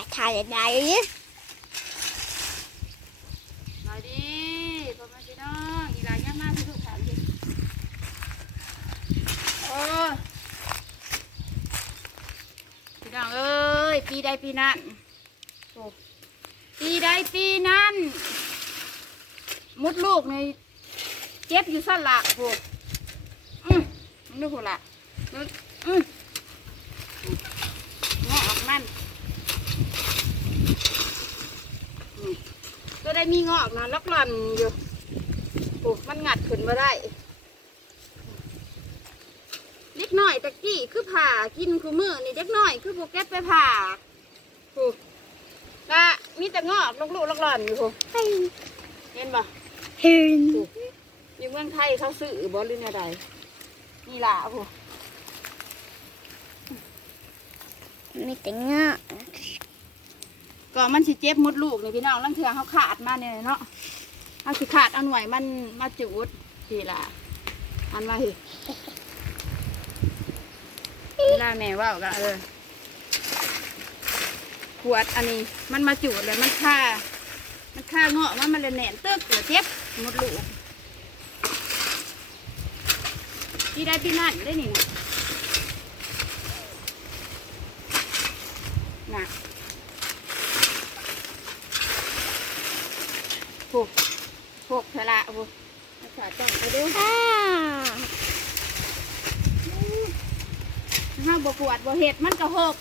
จะทานอะไรมาดิพ่อแม่พี่น้องอีหลานย่ามาพี่ลูกถามดิโอ้ยพี่น้องเอ้ยปีใดปีนั้นโอ้ปีใดปีนั้นมุดลูกในเจ็บอยู่สั่นละพวกอืมมันดูพวละนึกอืมงอกออกมันนี่ ตัวได้มีงอกนะลักหลันอยู่โอ้มันงัดขึ้นมาได้เล็กน้อยตะกี้คือผ่ากินคือมือนี่เล็กน้อยคือโบเก็บไปผ่าโอ้ก็มีแต่งอกลูกๆลักหลันอยู่โหเห็นปะเห็นอยู่เมืองไทยเขาซื้อบอลหรือเนี่ยใดนี่ล่ะโอ้มีแต่เงาะ ก็มันสิเจ็บมดลูกนี่พี่น้องลังเถื่อเขาขาดมาเนี่ยเนาะเอาสิขาดเอาหน่วยมันมาจุดนี่ล่ะอันมาสิเวลาแม่ว่าก็เออขวดอันนี้มันมาจุดเลยมันฆ่า มันฆ่าเงาะมันมันเลยแหนนตึกเลยเจ็บมดลูกที่ได้พี่นั่นได้นี่นะน่ะ พวกพวกทะละพวกมาขาจังไปดูอ้าห้าบกวดบ่เห็ดมันก็หก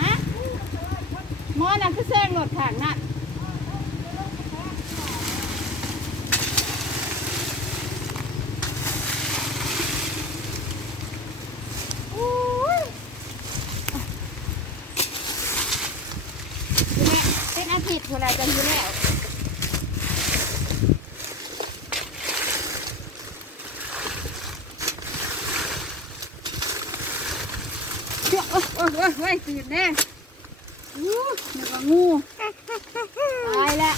ฮะหมอนั่นคือแซงรถทางนั่นโอ้ยอยู่แม่เป็นอาทิตย์เท่าไรกันอยู่แล้ว เจ้า โอ้ยโอ้ยโอ้ยโอ้ยตื่นแน่อู้นึกว่างูตายแล้ว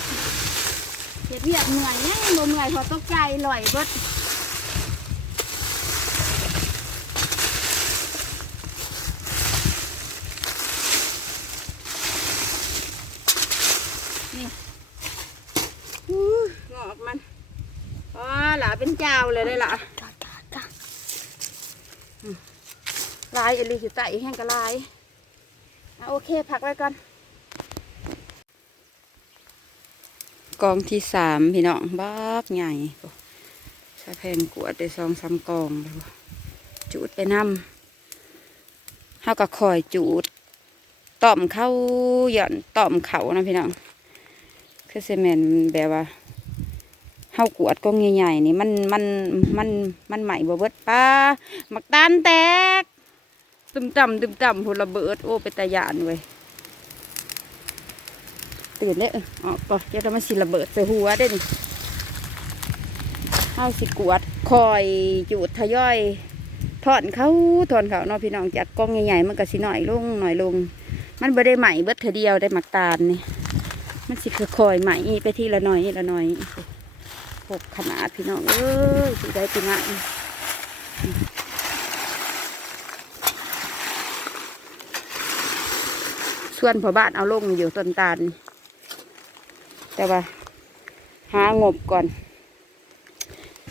เห็ดเวียดเหนื่อยยังบ่เมื่อยพอตกใจลอยเบิดนี่อู้งอกมันอ๋อหลาเป็นเจ้าเลยได้ล่ะ จ้าจ้าจ้า ลายอลีสิไตแห้งกะลายอะโอเคพักไว้ก่อนกองที่สามพี่น้องบักใหญ่ใช้แพงกวดได้สองสามกองจูดไปนำเฮาก็คอยจูดต่อมเข้าหย่อนต่อมเขานะพี่น้องคือเซเมนแบบว่าเฮากวดกองใหญ่ๆนี่มันมันมันมันใหม่บ่เบิดป้ามักตานแตก ตึมต่ำตึมต่ำพลระเบิด โอ้เป็นตายานเว้ยตื่นเลยเออออกก่อนเดี๋ยวเรามาสิระเบิดใส่หัวได้นี่เอาสิกวดคอยจูดทยอยถอนเขาถอนเขาเนาะพี่น้องจากกล้องใหญ่ๆมันก็สิหน่อยลงหน่อยลง มันไม่ได้ใหม่เบิดเทอเดียวได้หมักตาลนี่มันสิคือคอยใหม่ไปทีละหน่อยละหน่อยหกขนาดพี่น้องเอ้ยสิได้ปีหน้ ส่วนพอบ้านเอาลงอยู่ต้นตาล แต่ว่า หางบก่อน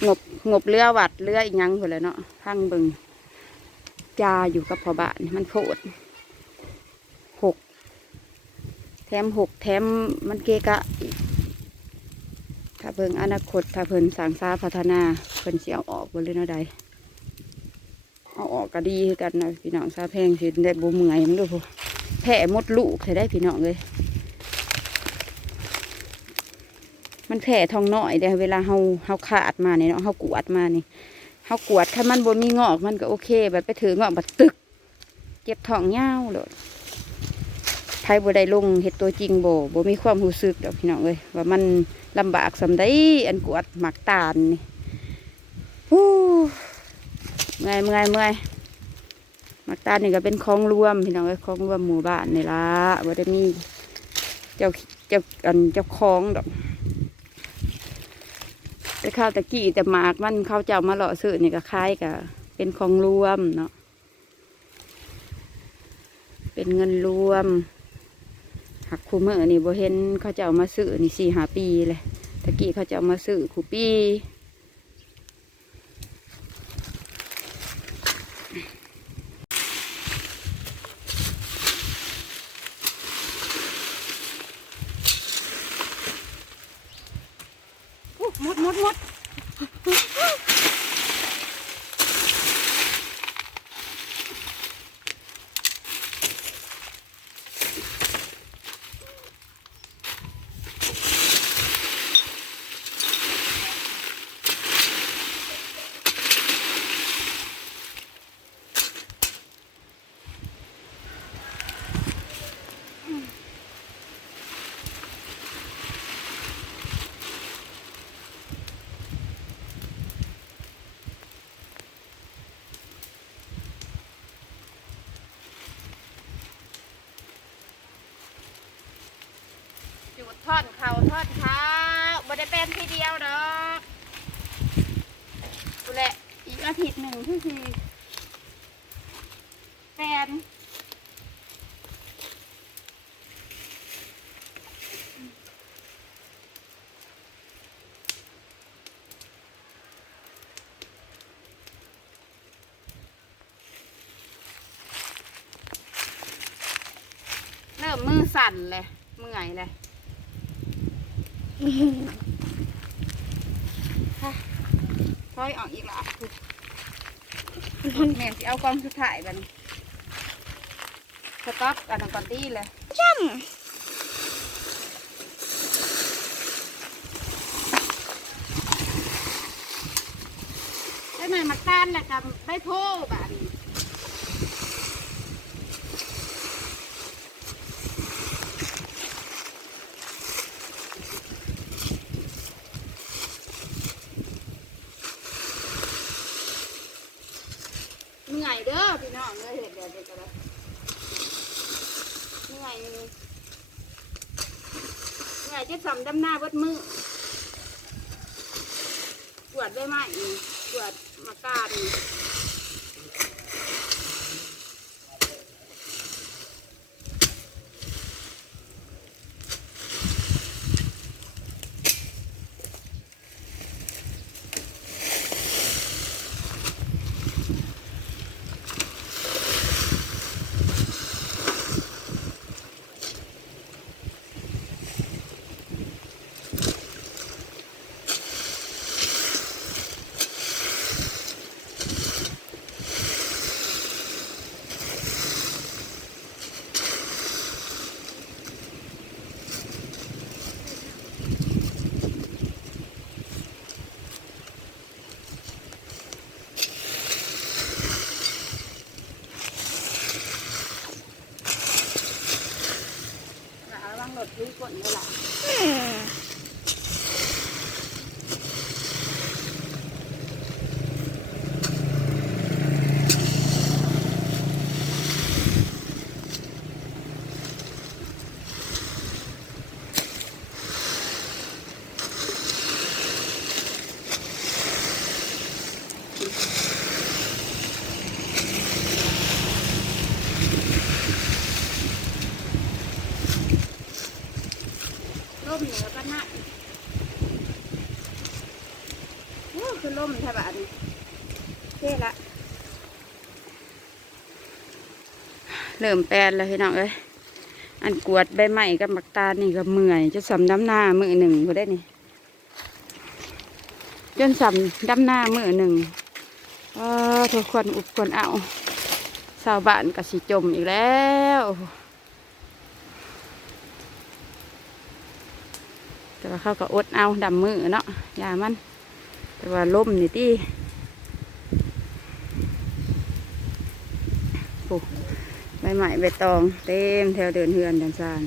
งบงบเรือวัดเรืออีกยังหมดเลยเนาะพังเบิงจาอยู่กับพอบ้านมันโพดหกแถมหกแถมมันเกะกะถ้าเบิ่งอนาคตถ้าเพิ่นสร้างซาพัฒนาเพิ่นสิเอาออกบ่เลยเนาะใดเอาออกก็ดีคือกันนะพี่น้องซาแพงสิได้บ่เมื่อยมันดูพอ แผลมดลูกใส่ได้พี่น้องเลย มันแท้ทองน้อยเด้อเวลาเฮาเฮาขาดมาเนี่ยเนาะเฮากวดมานี่เฮากวดถ้ามันบ่มีงอกมันก็โอเคแบบไปถืองอกบัดตึก เจ็บท้องยาวโลดไผบ่ได้ลงเฮ็ดตัวจริงบ่บ่มีความรู้สึกดอกพี่น้องเอ้ยว่ามันลำบากสำใดอันกวดหมักตาลนี่เมื่อยเมื่อยเมื่อย มักตาลนี่ก็เป็นของรวมพี่น้องเอ้ยของรวมหมู่บ้านนี่ละบ่ได้มีเจ้าเจ้าอันเจ้าของดอกแต่ข้าวตะกี้แต่หมากมันเขาเจ้ามาเลาะซื้อนี่ก็คล้ายกับเป็นของรวมเนาะเป็นเงินรวมหักคูเมื่อนี่โบเห็นเขาจะเอามาซื้อนี่สี่หาปีเลยตะกี้เขาจะเอามาซื้อคูปี อุ๊ยมดมดมด จุดทอดเขาทอดเท้าบ่ได้เป็นทีเดียวดอกกูแหละอีกอาทิตย์หนึ่งที่คือแฟนเริ่มมือสั่นเลยเมื่อยเลย ซอยออกอีกละแม่สิเอากองสุดท้ายบัดนสต๊อปกันก่อนตีเลยจ้ได้หน่อยมักตานแหละกับได้โทบาดนเหนื่อยเด้อพี่น้อง เลยจะได้เหนื่อยเหนื่อยจะสำดำหน้าวัดมือตรวจได้ไหมตรวจมาการระวังรถที่กดนี่แหละำ ล่มเหนือก็น่าโอ้คือล่มใช่ปะนี่เท่ละ เริ่มแปลนแล้วพี่น้องเอ้ยอันกวดใบไม้กับมักตานี่ก็เมื่อยจะสำดำหน้ามือหนึ่งก็ได้นี่จนสำดำหน้ามือหนึ่งว้ทุกคนอุบคนเอาชาวบ้านก็สิจมอีกแล้วแต่ว่าเขาก็อดเอาดำมือเนาะยามัน แต่ว่าล่มนี่ที่โอ้ ใบไม้ใบตองเต็มแถวเดินเฮือนเดินซาน